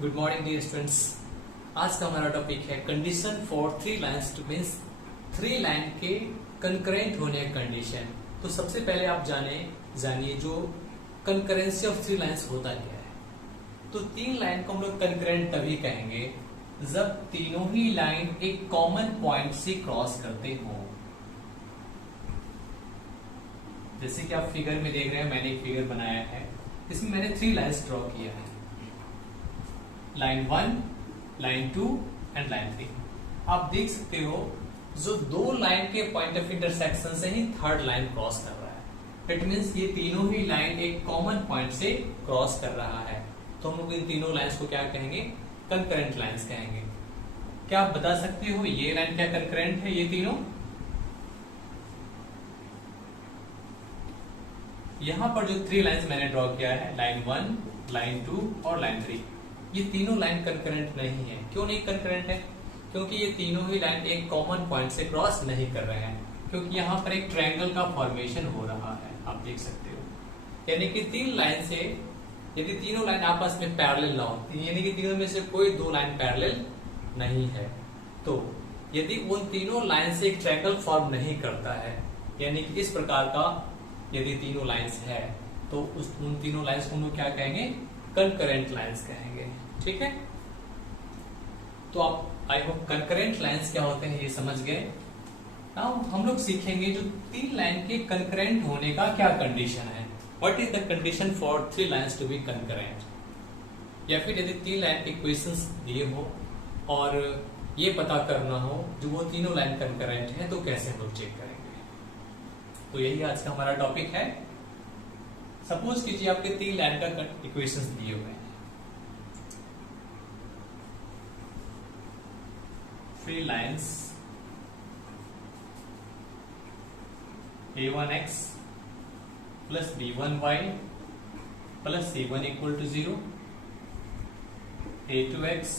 Good morning dear students. आज का हमारा टॉपिक है condition for three lines two means three line के कंकरेंट होने कंडीशन। तो सबसे पहले आप जानिए जो कंकरेंसी ऑफ थ्री लाइन्स होता क्या है। तो तीन लाइन को हम लोग कंकरेंट तभी कहेंगे जब तीनों ही लाइन एक कॉमन पॉइंट से क्रॉस करते हो। जैसे कि आप फिगर में देख रहे हैं, मैंने एक फिगर बनाया है, इसमें मैंने थ्री लाइन्स ड्रॉ किया है, लाइन 1, लाइन 2 एंड लाइन 3। आप देख सकते हो जो दो लाइन के पॉइंट ऑफ इंटरसेक्शन से ही थर्ड लाइन क्रॉस कर रहा है। इट मींस ये तीनों ही लाइन एक कॉमन पॉइंट से क्रॉस कर रहा है। तो हम लोग इन तीनों लाइंस को क्या कहेंगे? कंकरेंट लाइंस कहेंगे। क्या आप बता सकते हो ये लाइन क्या कंकरेंट है? ये तीनों यहां पर जो थ्री लाइंस मैंने ड्रॉ किया है, लाइन 1, लाइन 2 और लाइन 3, ये तीनों लाइन कंकरेंट नहीं है। क्यों नहीं कंकरेंट है? क्योंकि ये तीनों ही लाइन एक कॉमन पॉइंट से क्रॉस नहीं कर रहे हैं, क्योंकि यहाँ पर एक ट्रायंगल का फॉर्मेशन हो रहा है, आप देख सकते हो। यानी कि तीन लाइन से यदि तीनों लाइन आपस में पैरेलल ना हो, यानी कि तीनों में से कोई दो लाइन पैरेलल नहीं है, तो यदि उन तीनों लाइन से एक ट्रायंगल फॉर्म नहीं करता है, यानी कि इस प्रकार का यदि तीनों लाइंस है, तो उन तीनों लाइंस को हम लोग क्या कहेंगे? कंकरेंट लाइंस कहेंगे। ठीक है, तो आप आई होप कंकरेंट लाइंस क्या होते हैं ये समझ गए। नाउ हम लोग सीखेंगे जो तीन लाइन के कंकरेंट होने का क्या कंडीशन है। What is the condition for three lines to be concurrent. या फिर यदि तीन लाइन के इक्वेशंस दिए हो और ये पता करना हो जो वो तीनों लाइन कंकरेंट है, तो कैसे हम लोग चेक करेंगे। तो यही आज का हमारा टॉपिक है। सपोज कीजिए आपके तीन लाइन का इक्वेशंस दिए हुए हैं। Three lines a1x plus b1y plus c1 equal to 0, a2x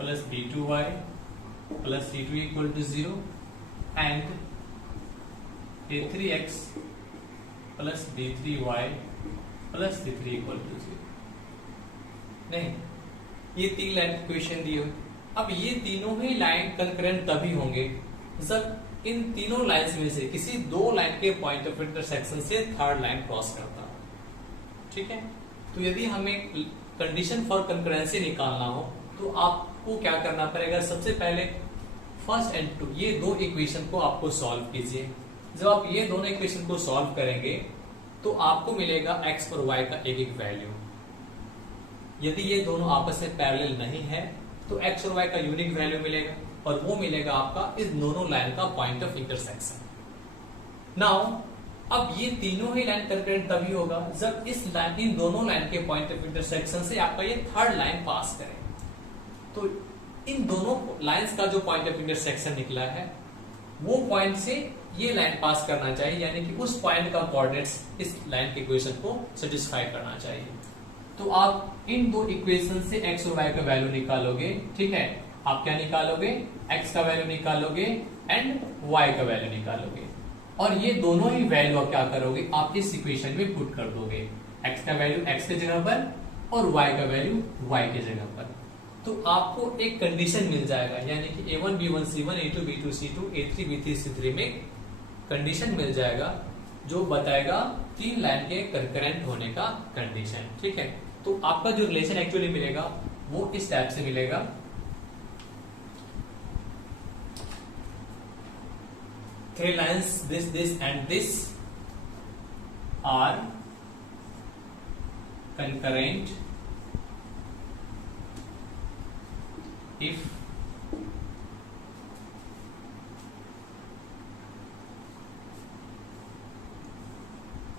plus b2y plus c2 equal to 0 and a3x plus b3y plus c3 equal to 0। नहीं, ये तीन लाइन इक्वेशन दिए हुए। अब ये तीनों ही लाइन कंकरेंट तभी होंगे जब इन तीनों लाइंस में से किसी दो लाइन के पॉइंट ऑफ इंटरसेक्शन से थर्ड लाइन क्रॉस करता हो। ठीक है, तो यदि हमें कंडीशन फॉर कंकरेंसी निकालना हो तो आपको क्या करना पड़ेगा? सबसे पहले फर्स्ट एंड टू ये दो इक्वेशन को आपको सॉल्व कीजिए। जब आप ये दोनों इक्वेशन को सॉल्व करेंगे तो आपको मिलेगा x और y का एक एक वैल्यू। यदि ये दोनों आपस में पैरेलल नहीं है तो x और y का यूनिक वैल्यू मिलेगा, और वो मिलेगा आपका इस दोनों लाइन का पॉइंट ऑफ इंटरसेक्शन। नाउ अब ये तीनों ही लाइन कंकरेंट तभी होगा जब इन दोनों लाइन के पॉइंट ऑफ इंटरसेक्शन से आपका ये थर्ड लाइन पास करे। तो इन दोनों लाइंस का जो पॉइंट ऑफ इंटरसेक्शन निकला है वो पॉइंट से ये लाइन पास करना चाहिए, यानी कि उस पॉइंट का कोऑर्डिनेट्स इस लाइन के इक्वेशन को सेटिस्फाई करना चाहिए। तो आप इन दो इक्वेशन से x और y का वैल्यू निकालोगे। ठीक है, आप क्या निकालोगे? x का वैल्यू निकालोगे एंड y का वैल्यू निकालोगे, और ये दोनों ही वैल्यू आप क्या करोगे? आप इस इक्वेशन में पुट कर दोगे। x का वैल्यू x के जगह पर और y का वैल्यू y के जगह पर। तो आपको एक कंडीशन मिल जाएगा, यानी कि a1 b1 c1 a2 b2 c2 a3 b3 c3 में कंडीशन मिल जाएगा जो बताएगा तीन लाइन के कंकरेंट होने का कंडीशन। ठीक है, तो आपका जो रिलेशन एक्चुअली मिलेगा वो इस टाइप से मिलेगा। Three lines this and this are concurrent if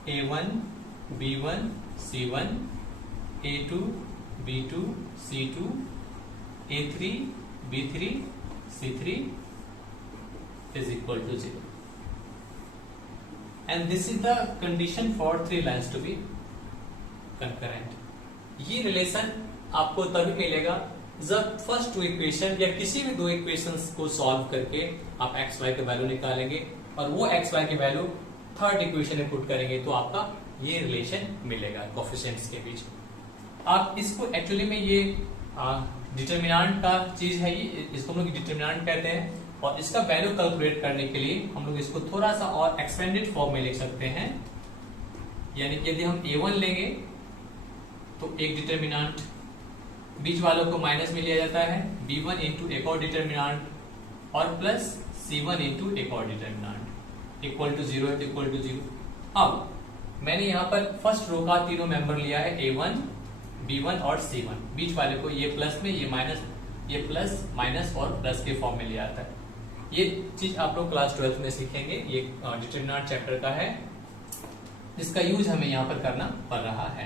a1 b1 c1 a2 b2 c2 a3 b3 c3 is equal to 0, and this is the condition for three lines to be concurrent। ये relation आपको तभी मिलेगा जब first two equation या किसी भी दो equations को सॉल्व करके आप एक्स वाई के वैल्यू निकालेंगे और वो एक्स वाई के वैल्यू थर्ड इक्वेशन में पुट करेंगे तो आपका ये रिलेशन मिलेगा कोफिशिएंट्स के बीच। आप इसको एक्चुअली में ये डिटर्मिनेंट का चीज है, ये इसको हम लोग डिटर्मिनेंट कहते हैं। और इसका वैल्यू कैलकुलेट करने के लिए हम लोग इसको थोड़ा सा और एक्सपेंडेड फॉर्म में लिख सकते हैं। यानी कि यदि हम a1 लेंगे तो एक डिटर्मिनेंट, बीच वालों को माइनस में लिया जाता है, b1 इंटू एक और डिटर्मिनेंट और प्लस c1 इंटू एक और डिटर्मिनेंट इक्वल टू 0 है, इक्वल टू 0। अब मैंने यहाँ पर फर्स्ट रो का तीनों मेंबर लिया है, a1 b1 और c1। बीच वाले को ये प्लस में, ये माइनस, ये प्लस माइनस और प्लस के फॉर्म में लिया जाता है। ये चीज आप लोग क्लास 12 में सीखेंगे। ये डिटर्मिनेंट चैप्टर का है, जिसका यूज हमें यहाँ पर करना पड़ रहा है।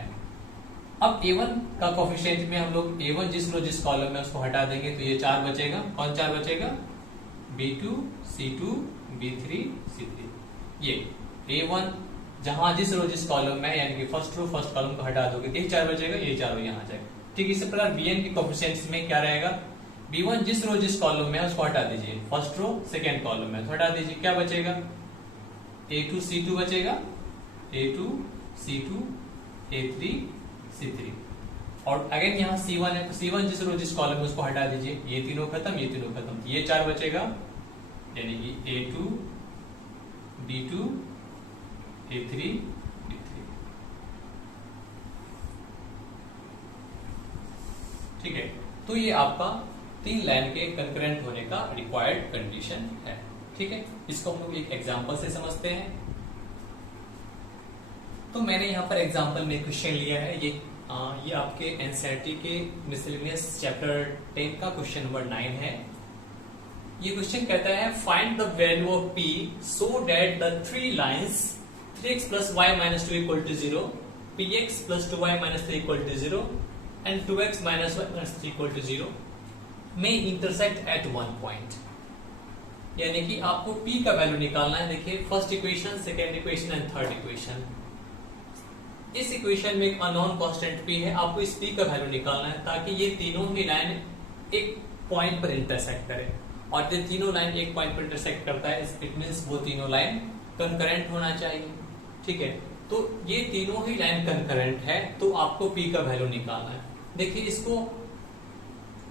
अब a1 का कोफिशिएंट में हम लोग a1 जिस रो जिस कॉलम में उसको हटा देंगे तो ये 4 बचेगा। कौन 4 बचेगा? b2 c2 b3 c3। ये a1 जहां जिस रो जिस कॉलम में, यानी कि फर्स्ट रो फर्स्ट कॉलम को हटा दोगे तो ये 4 बचेगा, ये 4 यहाँ जाएगा। ठीक इसी प्रकार bn की कोफिशिएंट्स में क्या रहेगा? b1 जिस रो जिस कॉलम में है उसको हटा दीजिए, फर्स्ट रो सेकेंड कॉलम में तो हटा दीजिए, क्या बचेगा? a2 c2 बचेगा, a2 c2 a3 c3। और अगेन यहाँ c1 है तो c1 जिस रो जिस कॉलम में उसको हटा दीजिए, ये तीनों खत्म, ये तीनों खत्म, ये 4 बचेगा, यानी कि a2 b2 a3 b3। ठीक है, तो ये आपका 3 लाइन के कंकरेंट होने का रिक्वायर्ड कंडीशन है। ठीक है, इसको हम लोग एक एग्जांपल से समझते हैं। तो मैंने यहाँ पर एग्जांपल में क्वेश्चन लिया है, ये आपके एनसीईआरटी के मिसलेनियस चैप्टर 10 का क्वेश्चन नंबर 9 है। ये क्वेश्चन कहता है find the value of p so that the 3 lines 3x plus y minus 2 equal to 0, px plus 2y minus 3 equal to 0 and 2x minus y minus 3 equal to 0 may intersect at one point। यानी कि आपको p का value निकालना है। देखिए first equation, second equation and third equation. इस equation में एक अननोन कांस्टेंट p है, आपको इस p का वैल्यू निकालना है ताकि ये तीनों ही लाइन एक पॉइंट पर इंटरसेक्ट करे। और जब तीनों लाइन एक पॉइंट पर इंटरसेक्ट करता है इट मींस वो तीनों लाइन कंकरेंट होना चाहिए। ठीक है, तो ये तीनों ही लाइन कंकरेंट है तो आपको p का वैल्यू निकालना है। देखिए इसको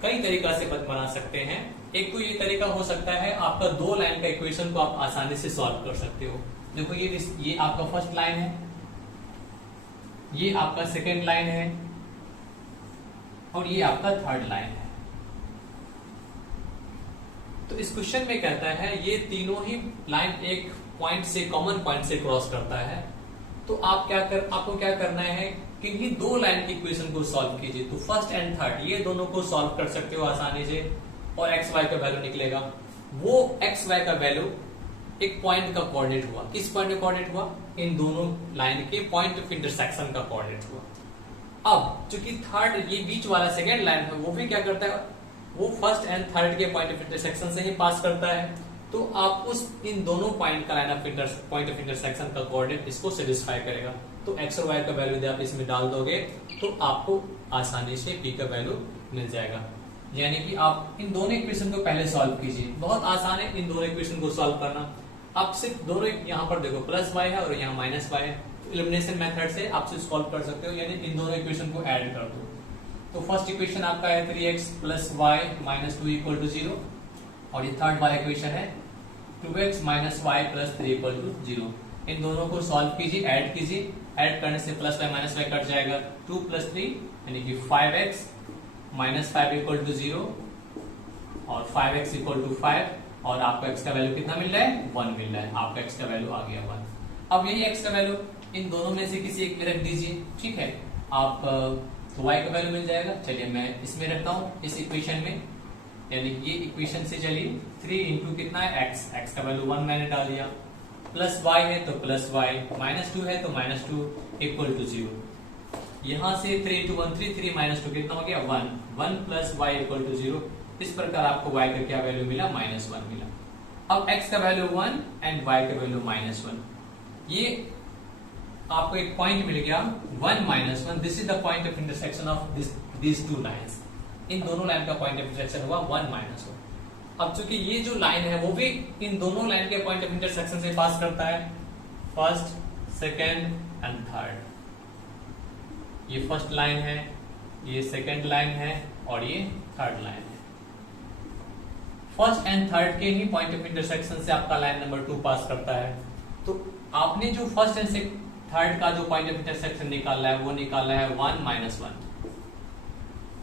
कई तरीका से बना सकते हैं। एक तो ये तरीका हो सकता है आपका 2 लाइन का इक्वेशन को आप आसानी से सॉल्व कर सकते हो। देखो ये आपका फर्स्ट लाइन है, ये आपका सेकेंड लाइन है और ये आपका थर्ड लाइन है। तो इस क्वेश्चन में कहता है ये तीनों ही लाइन एक पॉइंट से, कॉमन पॉइंट से क्रॉस करता है। तो आपको क्या करना है कि ये 2 लाइन की इक्वेशन को सॉल्व कीजिए। तो फर्स्ट एंड थर्ड ये दोनों को सॉल्व कर सकते हो आसानी से और एक्स वाई का वैल्यू निकलेगा। वो एक्स वाई का वैल्यू एक पॉइंट का कोऑर्डिनेट हुआ। किस पॉइंट का कोऑर्डिनेट हुआ? इन दोनों लाइन के पॉइंट ऑफ इंटरसेक्शन का कोऑर्डिनेट हुआ। अब चूंकि थर्ड ये बीच वाला सेकेंड लाइन है वो भी क्या करता है, वो फर्स्ट एंड थर्ड के पॉइंट ऑफ इंटरसेक्शन से ही पास करता है। तो आप इन दोनों पॉइंट का line of point of intersection का कोऑर्डिनेट इसको सेटिस्फाई करेगा। तो एक्स और वाई का वैल्यू यदि आप इसमें डाल दोगे तो आपको आसानी से p का वैल्यू मिल जाएगा। यानी कि आप इन दोनों इक्वेशन को पहले सॉल्व कीजिए। बहुत आसान है इन दोनों इक्वेशन को सॉल्व करना। आप सिर्फ दोनों यहाँ पर देखो प्लस वाई है और यहाँ माइनस वाई है, तो एलिमिनेशन मेथड से आप सॉल्व कर सकते हो। यानी इन दोनों इक्वेशन को ऐड कर दो। तो फर्स्ट इक्वेशन आपका है 3x plus y minus 2 equal to 0 और ये थर्ड वाला इक्वेशन है 2x minus y plus 3 equal to 0। इन दोनों को सॉल्व कीजिए, ऐड कीजिए। ऐड करने से plus y minus y cut जाएगा, 2 प्लस 3 यानी कि 5x माइनस 5 इक्वल टू 0 और 5x इक्वल टू 5 और आपको x का वैल्यू कितना मिल रहा है? 1 मिल रहा है। आपका x का वैल्यू आ गया 1। अब यही x का वैल्यू इन दोनों में से किसी एक में रख दीजिए। ठीक है, आप तो y का वैल्यू मिल जाएगा। चलिए मैं इसमें रखता हूँ इस इक्वेशन में, यानी ये इक्वेशन से चलिए 3 इंटू कितना है x का वैल्यू 1 मैंने डाल दिया, प्लस y है तो प्लस y, माइनस 2 है तो माइनस 2 इक्वल टू 0। यहाँ से 3 इंटू 1 3 माइनस 2 कितना हो गया 1 प्लस y इक्वल टू 0। इस प्रकार आपको y का क्या वैल्यू मिला? -1 मिला। अब x का वैल्यू 1 एंड y का वैल्यू -1। ये आपको एक पॉइंट मिल गया 1 -1। This is the point of intersection of this 2 lines. इन दोनों लाइन का पॉइंट ऑफ इंटरसेक्शन हुआ 1 -1। अब चूंकि ये जो लाइन है वो भी इन दोनों लाइन के पॉइंट ऑफ इंटरसेक्शन से पास करता है, फर्स्ट सेकेंड एंड थर्ड। ये फर्स्ट लाइन है, ये सेकेंड लाइन है और ये थर्ड लाइन है। फर्स्ट एंड थर्ड के ही पॉइंट ऑफ इंटरसेक्शन से आपका लाइन नंबर 2 पास करता है। तो आपने जो फर्स्ट एंड थर्ड का जो पॉइंट ऑफ इंटरसेक्शन निकाला है वो निकाला है 1 -1।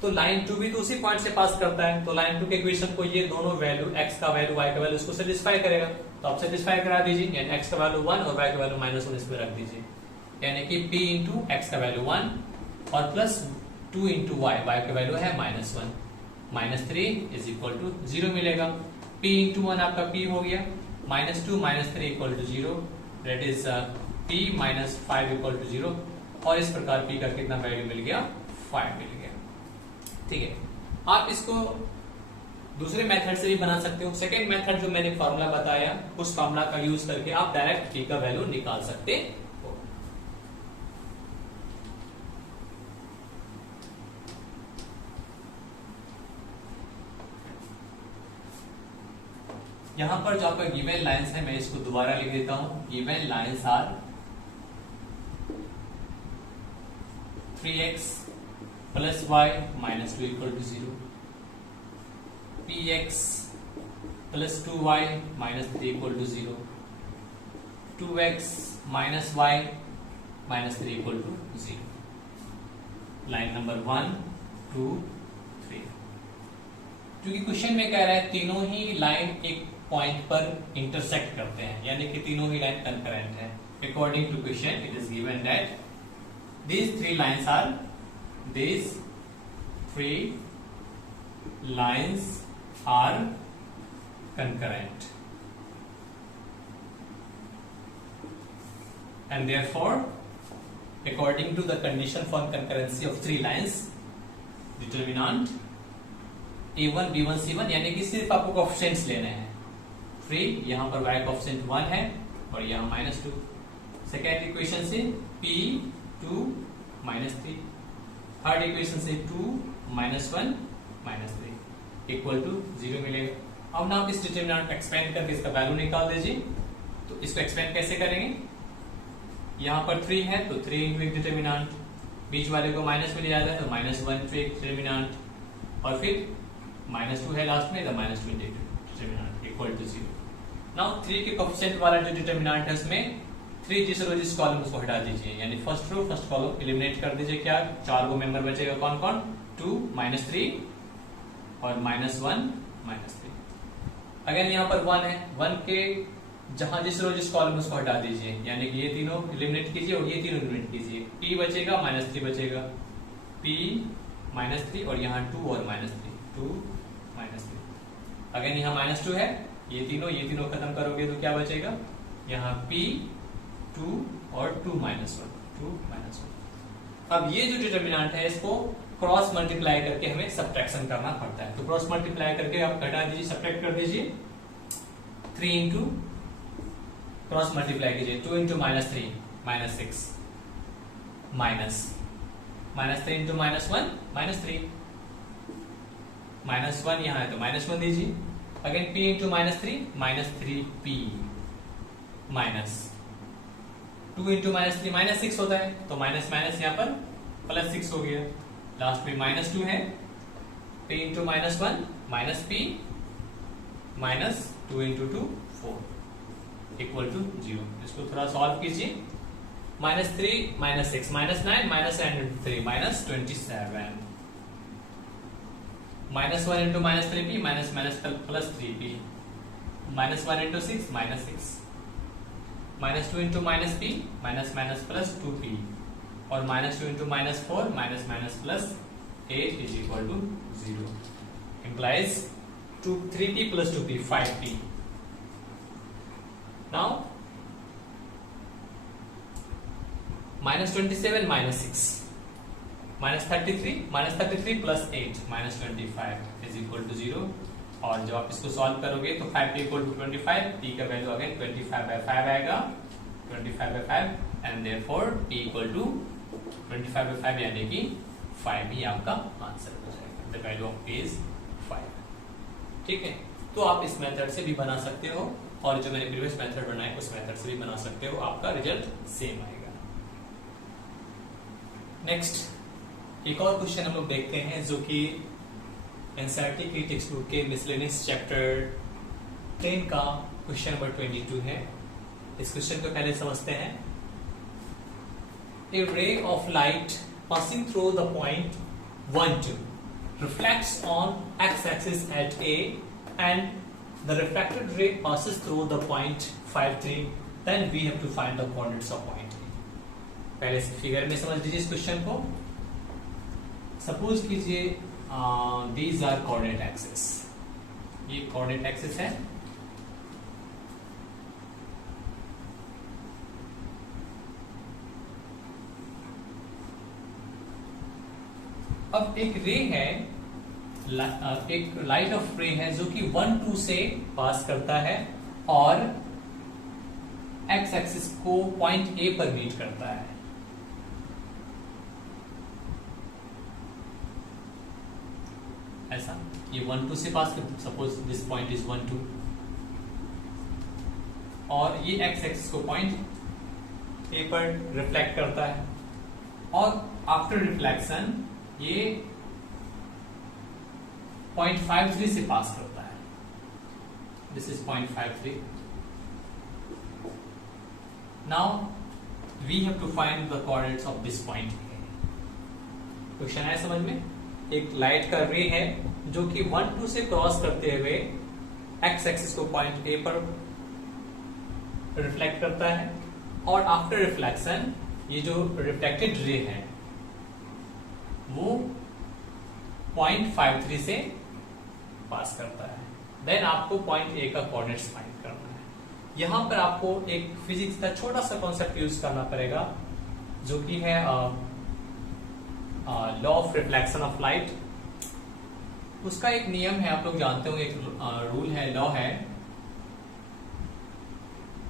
तो लाइन 2 भी तो उसी पॉइंट से पास करता है। तो लाइन 2 के इक्वेशन को ये दोनों वैल्यू x का वैल्यू y का वैल्यू इसको सेटिस्फाई करेगा। तो आप सेटिस्फाई करा दीजिए, यानी x का वैल्यू 1 और y का वैल्यू -1 इसमें रख दीजिए, यानी कि p इंटू एक्स का वैल्यू 1 और प्लस 2 इंटू y का वैल्यू है -1, -3 इज इक्वल टू 0 मिलेगा। p इंटू 1 आपका p हो गया, -2 -3 equal to 0, that is p -5 equal to 0। और इस प्रकार p का कितना वैल्यू मिल गया, 5 मिल गया। ठीक है, आप इसको दूसरे मेथड से भी बना सकते हो। सेकेंड मेथड जो मैंने फॉर्मूला बताया, उस फॉर्मूला का यूज करके आप डायरेक्ट p का वैल्यू निकाल सकते हो। यहां पर जो आपका गिवन लाइंस है, मैं इसको दोबारा लिख देता हूं। Given lines are 3x plus y -2 equal to 0, px plus 2y -3 equal to 0, 2x minus y -3 equal to 0। Line number 1 2 3। क्योंकि क्वेश्चन में कह रहा है तीनों ही लाइन एक पॉइंट पर इंटरसेक्ट करते हैं, यानी कि तीनों ही लाइन कंकरेंट है। According to question it is given that these three lines are concurrent, and therefore according to the condition for concurrency of three lines, determinant a1 b1 c1, यानी कि सिर्फ आपको कोएफिशिएंट्स लेने हैं। 3 यहाँ पर y कोएफिशिएंट 1 है और यहाँ -2। सेकेंड इक्वेशन से p2 -3, थर्ड इक्वेशन से 2 -1 -3 इक्वल टू 0 मिलेगा। अब ना आप इस डिटरमिनेंट एक्सपेंड करके इसका वैल्यू निकाल दीजिए। तो इसको एक्सपेंड कैसे करेंगे, यहाँ पर 3 है तो 3 इंटू एक डिटरमिनेंट, बीच वाले को माइनस में ले जाता है तो -1 इंटू एक डिटरमिनेंट, और फिर -2 है लास्ट में तो -2 into determinant equal to 0। Now 3 के कोएफिशिएंट वाला जो डिटरमिनेंट है उसमें 3 जिस रो जिस कॉलम उसको हटा दीजिए, यानी first row first column eliminate कर दीजिए। क्या 4 को मेंबर बचेगा, कौन कौन, 2 -3 और -1 -3। अगेन यहाँ पर 1 है, 1 के जहां जिस रो जिस कॉलम उसको हटा दीजिए, यानी कि ये तीनों एलिमिनेट कीजिए और ये तीनों एलिमिनेट कीजिए। p बचेगा -3 बचेगा, p -3 और यहाँ 2 और -3, 2 -3। अगेन यहाँ -2 है, ये तीनों खत्म करोगे तो क्या बचेगा, यहाँ p 2 और 2 -1, 2 -1। अब ये जो डिटरमिनेंट है इसको क्रॉस मल्टीप्लाई करके हमें सब्ट्रैक्शन करना पड़ता है। तो क्रॉस मल्टीप्लाई करके आप घटा दीजिए, सब्ट्रैक्ट कर दीजिए। 3 इंटू क्रॉस मल्टीप्लाई कीजिए, 2 इंटू -3 -6 -3 इंटू -1 -3, -1 यहाँ है तो -1 दीजिए। Again p into -3 -3p minus 2 into -3 -6 होता है तो माइनस माइनस यहाँ पर +6 हो गया। लास्ट में -2 है, p into -1 -p -2 into 2 4 equal to 0। इसको थोड़ा सॉल्व कीजिए। -3 -6 -9 -3 -27, -1 into -3p +3p, -1 into 6 -6, -2 into -p +2p और -2 into -4 +8 is equal to 0। implies 3p plus 2p 5p। now -27 -6 -33 plus 8 -25 is equal to 0। और जब आप इसको सॉल्व करोगे तो 5p इक्वल टू 25, p का वैल्यू अगेन 25/5 आएगा, 25/5 and therefore p equal to 25/5 यानी कि 5 ही आपका आंसर हो जाएगा। The value of p is 5। ठीक है, तो आप इस मेथड से भी बना सकते हो और जो मैंने प्रीवियस मेथड बनाया उस मेथड से भी बना सकते हो, आपका रिजल्ट सेम आएगा। नेक्स्ट एक और क्वेश्चन हम लोग देखते हैं जो कि एनसीईआरटी की टेक्स्ट बुक के मिसलेनियस चैप्टर 10 का क्वेश्चन नंबर 22 है। इस क्वेश्चन को पहले समझते हैं। A ray of light passing through the point 1, 2 reflects on x-axis at A and the refracted ray passes through the point 5, 3. Then we have to find the coordinates of point A. पहले इस figure में समझ लीजिए इस question को। Suppose कीजिए these are coordinate axis, ये coordinate axis है। अब एक रे है, एक लाइट ऑफ रे है जो कि 1, 2 से पास करता है और एक्स एक्सिस को पॉइंट ए पर मीट करता है। ऐसा ये 1, 2 से पास करता, सपोज दिस पॉइंट इज 1, 2 और ये एक्स एक्सिस को पॉइंट ए पर रिफ्लेक्ट करता है और आफ्टर रिफ्लेक्शन ये 0.53 से पास करता है। This is 0.53। Now we have to find the coordinates of this point. Question है समझ में। एक लाइट का रे है जो कि 1, 2 से क्रॉस करते हुए एक्स एक्सिस को पॉइंट ए पर रिफ्लेक्ट करता है और आफ्टर रिफ्लेक्शन ये जो रिफ्लेक्टेड रे है वो 0.53 से पास करता है। देन आपको पॉइंट ए का कोऑर्डिनेट्स फाइंड करना है। यहां पर आपको एक फिजिक्स का छोटा सा कॉन्सेप्ट यूज करना पड़ेगा जो कि है law of reflection of light. उसका एक नियम है, आप लोग जानते होंगे, एक रूल है, लॉ है।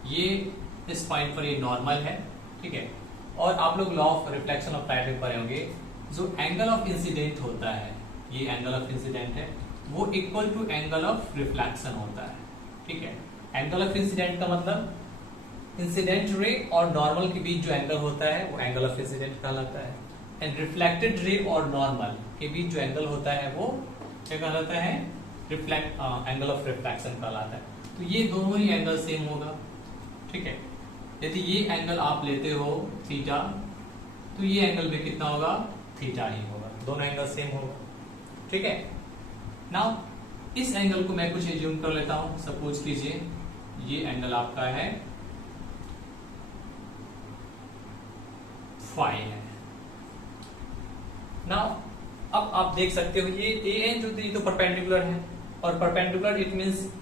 ये इस पॉइंट पर ये नॉर्मल है, ठीक है। और आप लोग law of reflection of light में पढ़े होंगे, जो एंगल ऑफ इंसिडेंट होता है, ये एंगल ऑफ इंसिडेंट है, वो equal to angle of reflection होता है, ठीक है। एंगल ऑफ इंसिडेंट का मतलब इंसिडेंट रे और नॉर्मल के बीच जो एंगल होता है वो एंगल ऑफ इंसिडेंट कहलाता है। एंड रिफ्लेक्टेड रे और नॉर्मल के बीच जो एंगल होता है वो क्या कहलाता है? एंगल ऑफ रिफ्लेक्शन कहलाता है। तो ये दोनों ही एंगल सेम होगा, ठीक है। यदि ये एंगल आप लेते हो थीटा, तो ये एंगल भी कितना होगा? थीटा ही होगा। दोनों एंगल सेम होगा, ठीक है। नाउ इस एंगल को मैं कुछ एज्यूम कर लेता हूं। सपोज कीजिए ये एंगल आपका है फाई है। नाउ अब आप देख सकते हो ये ए एन जो थी तो परपेंडिकुलर है, और परपेंडिकुलर इट मींस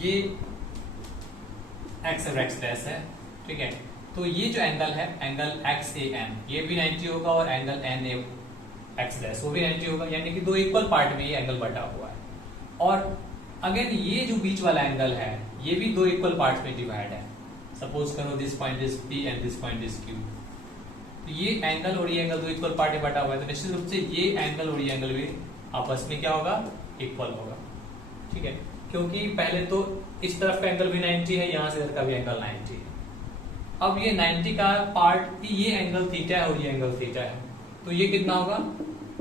ये एक्स एक्स डैश है, ठीक है। तो ये जो एंगल है, एंगल एक्स ए एन, ये भी 90 होगा और angle N A X dash वो भी 90 होगा, यानी कि दो इक्वल पार्ट में ये एंगल बटा हुआ है। और अगेन ये जो बीच वाला एंगल है ये भी दो इक्वल पार्ट में डिवाइड है। सपोज करो this point is P and this point is Q. तो ये एंगल और ये एंगल दो इक्वल पार्ट में बटा हुआ है, तो निश्चित रूप से ये एंगल और ये एंगल भी आपस में क्या होगा? इक्वल होगा, ठीक है। क्योंकि पहले तो इस तरफ का एंगल भी 90 है, यहां से इधर का भी एंगल 90 है। अब ये 90 का पार्ट, ये एंगल थीटा है और ये एंगल थीटा है, तो ये कितना होगा?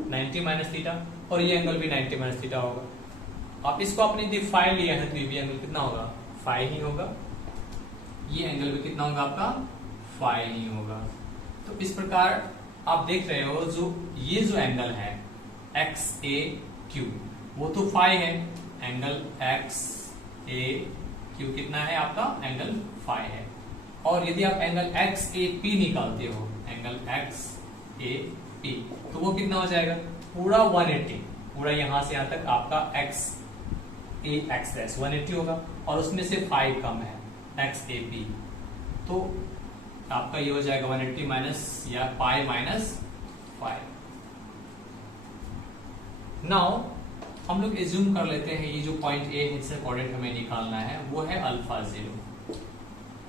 90 माइनस थीटा, और ये एंगल भी 90 माइनस थीटा होगा। आप इसको आपने यदि फाई लिया है तो ये भी एंगल कितना होगा? फाई ही होगा। ये एंगल भी कितना होगा आपका? फाई ही होगा। तो इस प्रकार आप देख रहे हो जो ये जो एंगल है एक्स ए क्यू, वो तो फाई है। एंगल एक्स ए क्यू कितना है आपका? एंगल फाई है। और यदि आप एंगल एक्स ए पी निकालते हो, एंगल एक्स ए पी, तो वो कितना हो जाएगा? पूरा 180, पूरा यहां से यहां तक आपका एक्स ए एक्स डैश 180 होगा, और उसमें से 5 कम है, एक्स ए पी, तो आपका ये हो जाएगा 180 माइनस या पाई माइनस 5। नाउ हम लोग एज्यूम कर लेते हैं ये जो पॉइंट ए है, जिससे कोऑर्डिनेट हमें निकालना है, वो है अल्फा 0,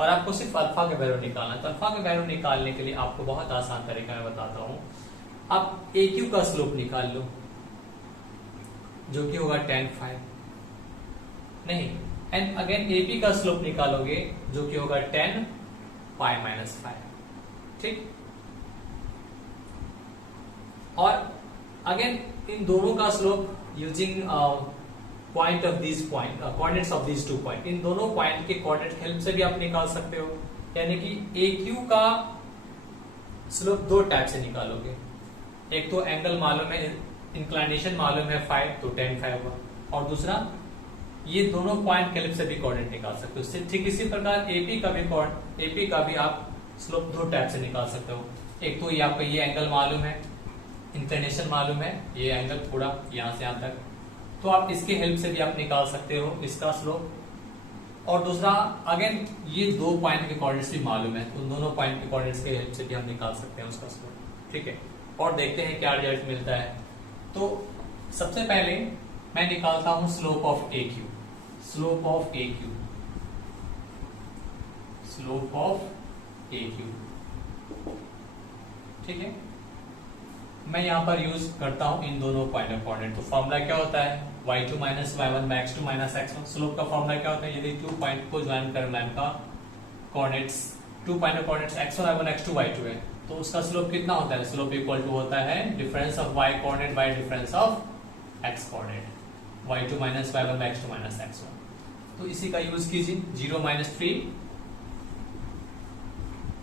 और आपको सिर्फ अल्फा का वैल्यू निकालना है। तो अल्फा का वैल्यू निकालने के लिए आपको बहुत आसान तरीका मैं बताता हूं। आप ए क्यू का स्लोप निकाल लो, जो कि होगा tan phi, नहीं, एंड अगेन ए पी का स्लोप निकालोगे जो कि होगा tan पाई माइनस 5, ठीक। और अगेन इन दोनों का slope using point of this point coordinates of this 2 point, इन दोनों पॉइंट के कोऑर्डिनेट हेल्प से भी आप निकाल सकते हो। यानी कि AQ का स्लोप 2 टाइप से निकालोगे। एक तो एंगल मालूम है, इंक्लाइनेशन मालूम है फाई, तो tan फाई होगा, और दूसरा ये दोनों पॉइंट के हेल्प से भी कोऑर्डिनेट निकाल सकते हो। ठीक इसी प्रकार AP का भी आप स्लोप 2 टाइप से निकाल सकते हो। एक तो ये आपका ये एंगल मालूम है, इंक्लिनेशन मालूम है, ये एंगल थोड़ा यहां से यहां तक, तो आप इसके हेल्प से भी आप निकाल सकते हो इसका स्लोप। और दूसरा अगेन ये 2 पॉइंट के कोऑर्डिनेट्स भी मालूम है, उन दोनों पॉइंट के कोऑर्डिनेट्स के हेल्प से भी हम निकाल सकते हैं उसका स्लोप। ठीक है, और देखते हैं क्या रिजल्ट मिलता है। तो सबसे पहले मैं निकालता हूं slope of AQ। Slope of AQ, slope of AQ, ठीक है। मैं यहां पर यूज करता हूं इन दोनों पॉइंट ऑफ कोऑर्डिनेट। तो फॉर्मूला क्या होता है, y2 minus y1 by x2 minus x1। Slope का फॉर्मूला क्या होता है, यदि 2 पॉइंट को ज्वाइन कर लाइन का coordinates 2 point of coordinates x1 y1 x2 y2 है, तो उसका स्लोप कितना होता है, स्लोप इक्वल टू होता है difference of y coordinate by difference of x coordinate, y2 minus y1 by x2 minus x1। तो इसी का यूज कीजिए, 0 minus 3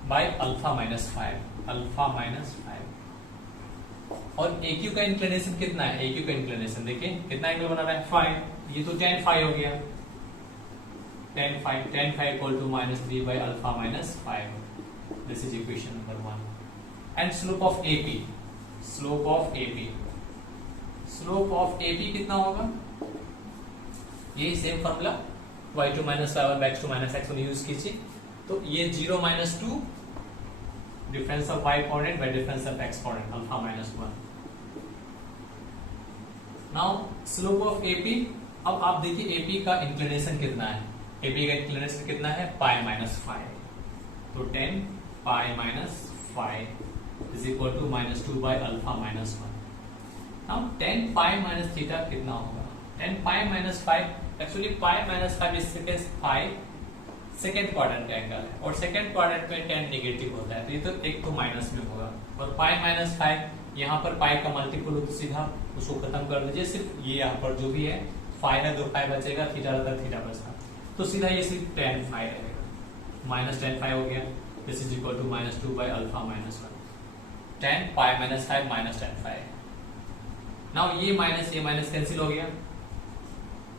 by alpha minus 5, alpha minus 5। और AQ का इंक्लिनेशन कितना है, AQ का इंक्लिनेशन देखिए कितना एंगल बना रहा है, 5, ये तो tan फाई हो गया, tan phi equal to -3 by alpha minus 5। This is equation number 1। And slope of AP, slope of AP, slope of AP कितना होगा, यही same formula y2 minus y1 by x2 minus x1 use कीजिए। तो ये 0 माइनस 2 difference of y coordinate by difference of x coordinate, alpha minus 1। Now slope of AP, अब आप देखिए AP का इंक्लिनेशन कितना है, AP का इंक्लिनेशन कितना है, पाई माइनस 5, तो 10 pi minus 5 is equal to -2 by alpha minus 1। Now 10 pi minus theta कितना होगा, 10 pi minus 5, actually pi minus 5 इस केस पाई सेकेंड क्वाड्रेंट का एंगल है, और सेकेंड क्वाड्रेंट में 10 नेगेटिव होता है, तो ये तो एक तो माइनस में होगा, और पाई माइनस 5 यहाँ पर पाई का मल्टीपल हो तो सीधा उसको खत्म कर दीजिए, सिर्फ ये यहाँ पर जो भी है फाई है, 2 पाई बचेगा, थीटा रहता थीटा बचता, तो सीधा ये सिर्फ tan फाई रहेगा, माइनस tan फाई हो गया, this is equal to -2 by alpha minus 1, tan pi minus 5 minus tan phi. Now ये माइनस कैंसिल हो गया।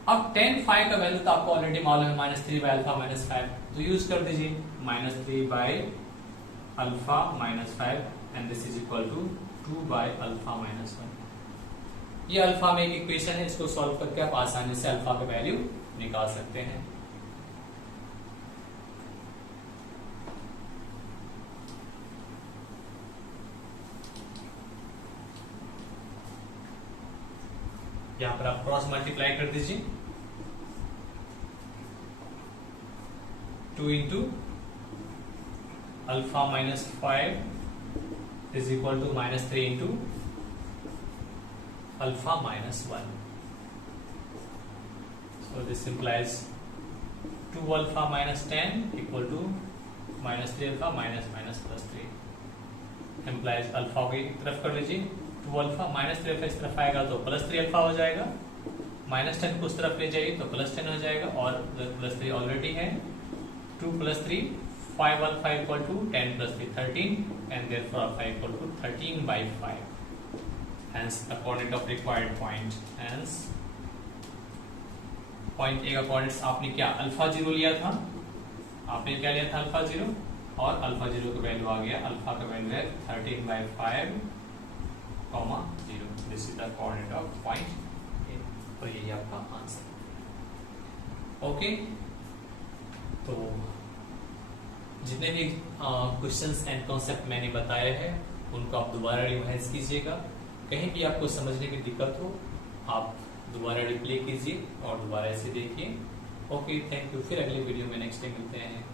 अब tan फाई का वैल्यू तो आपको ऑलरेडी मालूम है, -3 बाय अल्फा माइनस 5, तो यूज कर दीजिए -3 by alpha minus 5, and this is equal to 2 by alpha minus 1। ये अल्फा में एक इक्वेशन है, इसको सॉल्व करके आप आसानी से अल्फा का वैल्यू निकाल सकते हैं। यहां पर आप क्रॉस मल्टीप्लाई कर दीजिए, 2 into alpha minus 5 is equal to -3 into alpha minus 1। So this implies 2 alpha minus 10 equal to -3 alpha minus plus 3, implies alpha की तरफ कर लीजिए, 2 अल्फा -3 अल्फा इस तरफ आएगा तो +3 अल्फा हो जाएगा, -10 को उस तरफ ले जाइए तो +10 हो जाएगा, और +3 ऑलरेडी है, 2 + 3 5 alpha equal to 10 + 3 13, and therefore alpha equal to 13 by 5, hence the coordinate of required point, hence point A का कोऑर्डिनेट्स आपने क्या अल्फा 0 लिया था, आपने क्या लिया था अल्फा 0, और अल्फा 0 का वैल्यू आ गया, अल्फा का वैल्यू है 13 by 5, 0। This is the coordinate of point A, तो यही आपका आंसर। ओके, तो जितने भी क्वेश्चंस एंड कॉन्सेप्ट मैंने बताए हैं उनको आप दोबारा रिवाइज कीजिएगा, कहीं भी आपको समझने की दिक्कत हो आप दोबारा रिप्ले कीजिए और दोबारा इसे देखिए। ओके, थैंक यू, फिर अगले वीडियो में नेक्स्ट टाइम मिलते हैं।